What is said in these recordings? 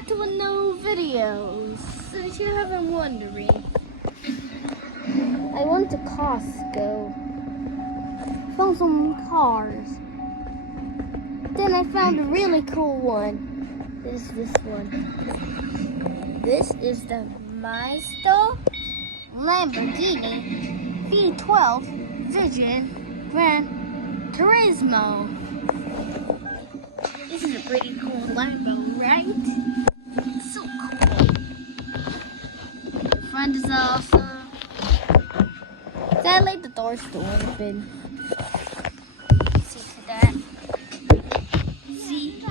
back to a new video. Since you haven't wondering, I went to Costco, found some cars. Then I found a really cool one. This one. This is the Maisto Lamborghini V12 Gran Turismo. This is a pretty cool Lambo, right? It's so cool. The front is awesome. Sadly, the door's still open. See to that. See?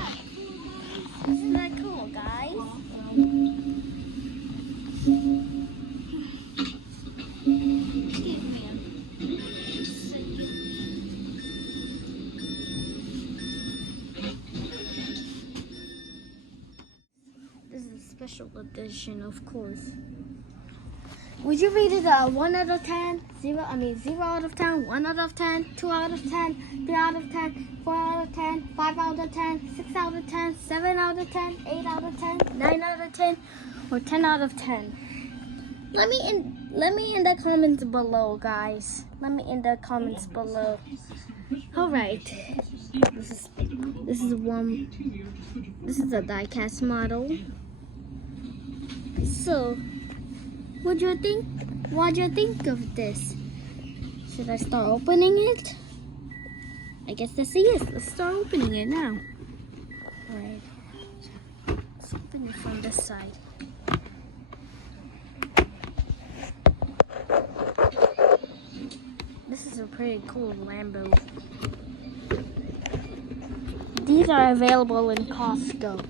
Isn't that cool, guys? Excuse me. This is a special edition, of course. Would you rate it 1 out of 10? 0 out of 10, 1 out of 10, 2 out of 10, 3 out of 10, 4 out of 10, 5 out of 10, 6 out of 10, 7 out of 10, 8 out of 10, 9 out of 10, or 10 out of 10? Let me in the comments below, guys. Let me in the comments below. All right. This is a die-cast model. So, what do you think? What do you think of this? Should I start opening it? I guess that's a yes. Let's start opening it now. All right. Let's open it from this side. This is a pretty cool Lambo. These are available in Costco.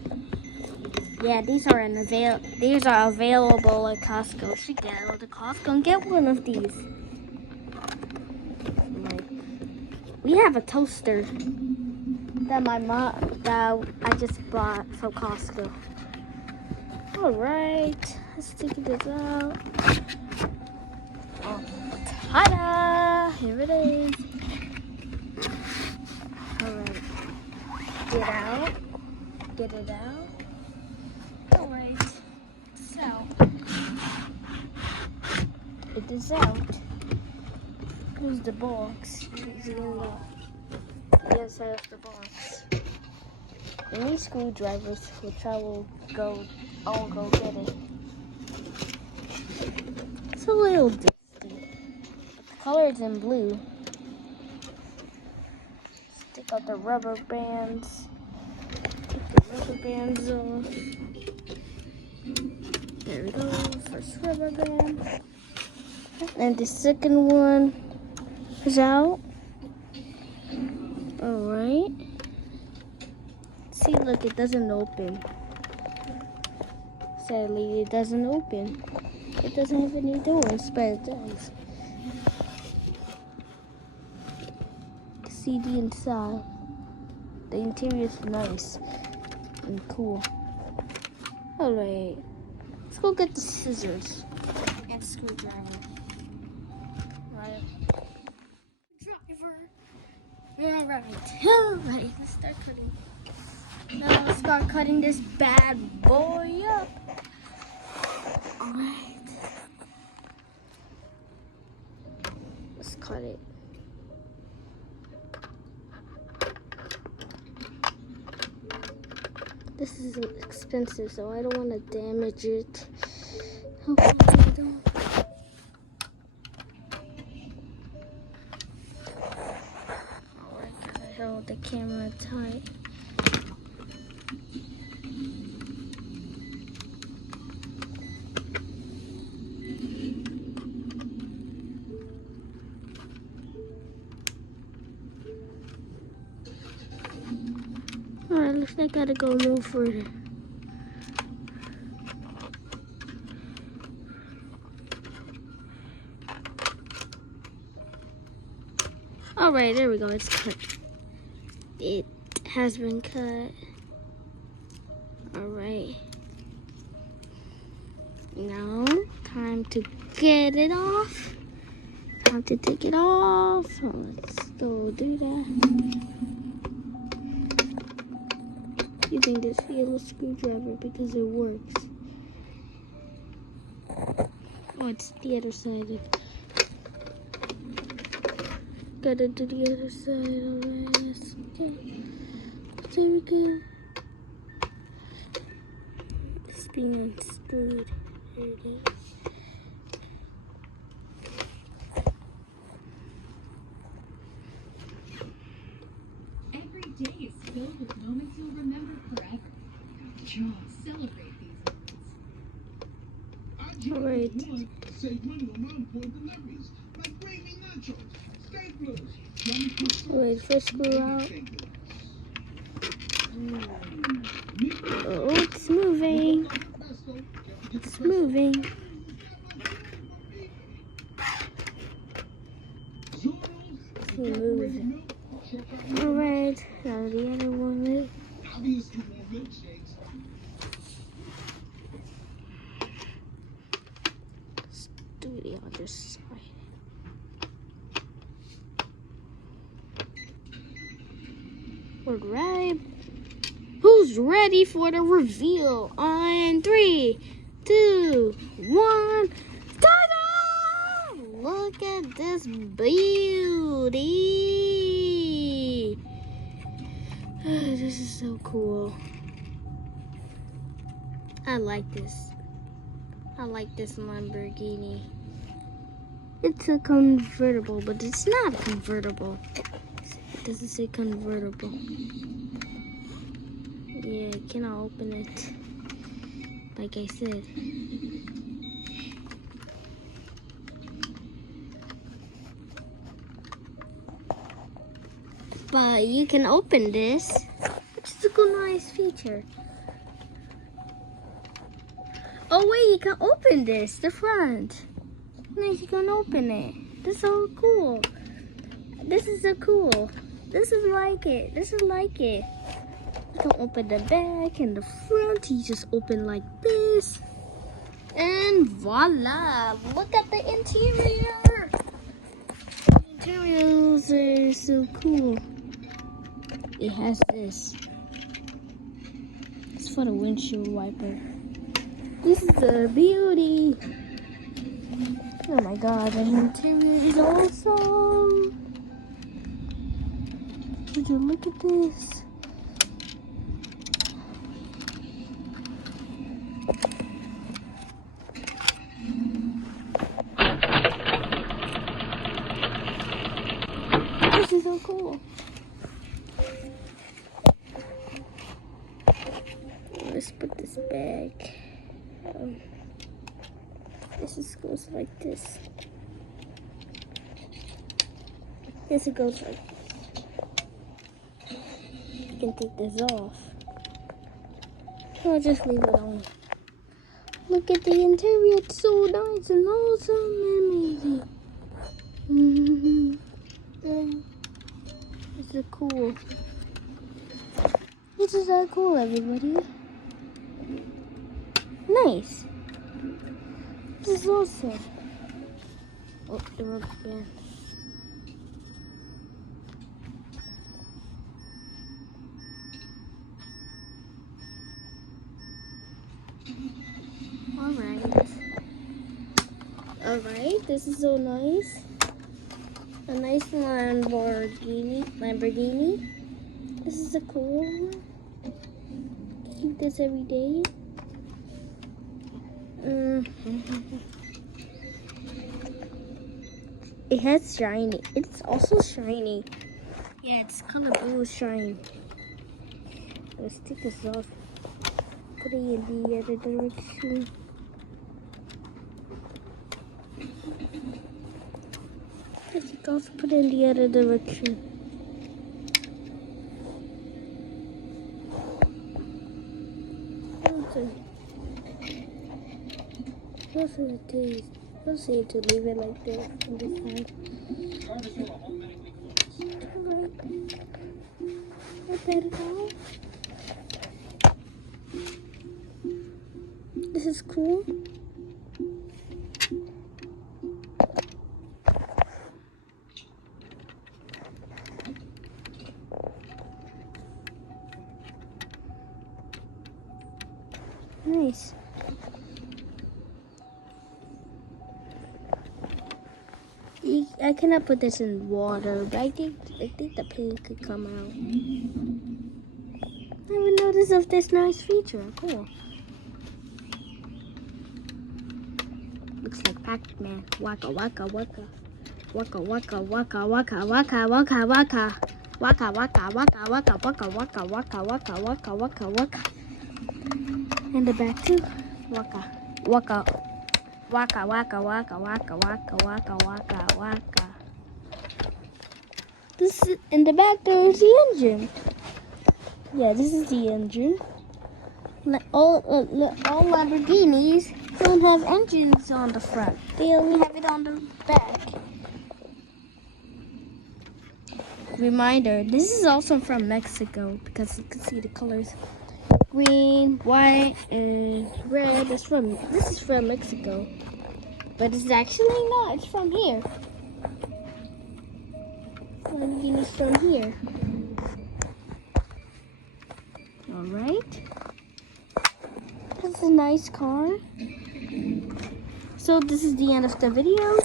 Yeah, these are available at Costco. You should go to Costco and get one of these. We have a toaster that I just bought from Costco. All right, let's take this out. Oh, ta-da! Here it is. All right, get it out. Alright, so it is out. Here's the box. Yes, I have the box. I need screwdrivers, which I'll go get it. It's a little dusty, but the color is in blue. Stick out the rubber bands. Take the rubber bands off. There we go, first rubber band. And the second one is out. Alright. See, look, it doesn't open. Sadly, it doesn't open. It doesn't have any doors, but it does. You can see the inside. The interior is nice and cool. Alright. Let's go get the scissors and screwdriver. Right. Alright, let's start cutting. Now let's start cutting this bad boy up. Alright. Let's cut it. This is expensive, so I don't want to damage it. Hopefully I don't. Alright, gotta hold the camera tight. Alright, looks like I gotta go a little further. Alright, there we go, it's cut. It has been cut. Alright. Now, time to get it off. Time to take it off. So let's go do that. using this yellow screwdriver because it works. Oh, it's the other side. Gotta do the other side of this. Okay. There we go. It's being unscrewed. There it is. Every day is filled with moments you'll remember forever. Jaws celebrate these moments. All right. Save money on non-point deliveries, like gravy nachos, staplers. Wait, first screw out. Oh, it's moving. It's moving. It's moving. All right, now the other one. Obviously, more milkshakes. Let's do the other side. All right. Who's ready for the reveal? On 3, 2, 1. Ta-da! Look at this beauty. This is so cool. I like this. I like this Lamborghini. It's a convertible, but it's not a convertible. It doesn't say convertible. Yeah, I cannot open it. Like I said. But you can open this, which is a good, nice feature. Oh wait, you can open this, the front. Nice, you can open it. This is so cool. This is so cool. This is like it. This is like it. You can open the back and the front. You just open like this. And voila! Look at the interior! The interiors are so cool. It has this. It's for the windshield wiper. This is a beauty. Oh my god, the interior is awesome. Would you look at this? This is so cool. Let's put this back. This goes like this. This it goes like this. You can take this off. I'll just leave it on. Look at the interior. It's so nice and awesome and amazing. This is cool. This is so cool, everybody. Nice. This is awesome. Oh, the rubber band. Alright, this is so nice. A nice Lamborghini. This is a cool one. Keep this every day. It has shiny. It's also shiny. Yeah, it's color blue shine. Let's take this off. Put it in the other direction. Let's also put it in the other direction. Also the taste. I'll see to leave it like this on this side. Alright. Not bad at all. This is cool. I cannot put this in water, but I think the paint could come out. I never noticed of this nice feature. Cool. Looks like Pac-Man. Waka waka waka. Waka waka waka waka waka waka waka. Waka waka waka waka waka waka waka waka waka waka waka. And the back too. Waka waka. Waka waka waka waka waka waka waka waka. This is, in the back there is the engine. Yeah, this is the engine. All Lamborghinis don't have engines on the front. They only have it on the back. Reminder, this is also from Mexico because you can see the colors. Green, white, and red. This is from Mexico. But it's actually not. It's from here. Lamborghini's from here. Alright. That's a nice car. So this is the end of the video.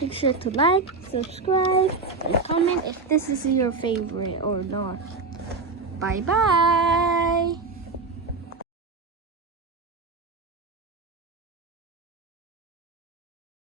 Make sure to like, subscribe, and comment if this is your favorite or not. Bye bye.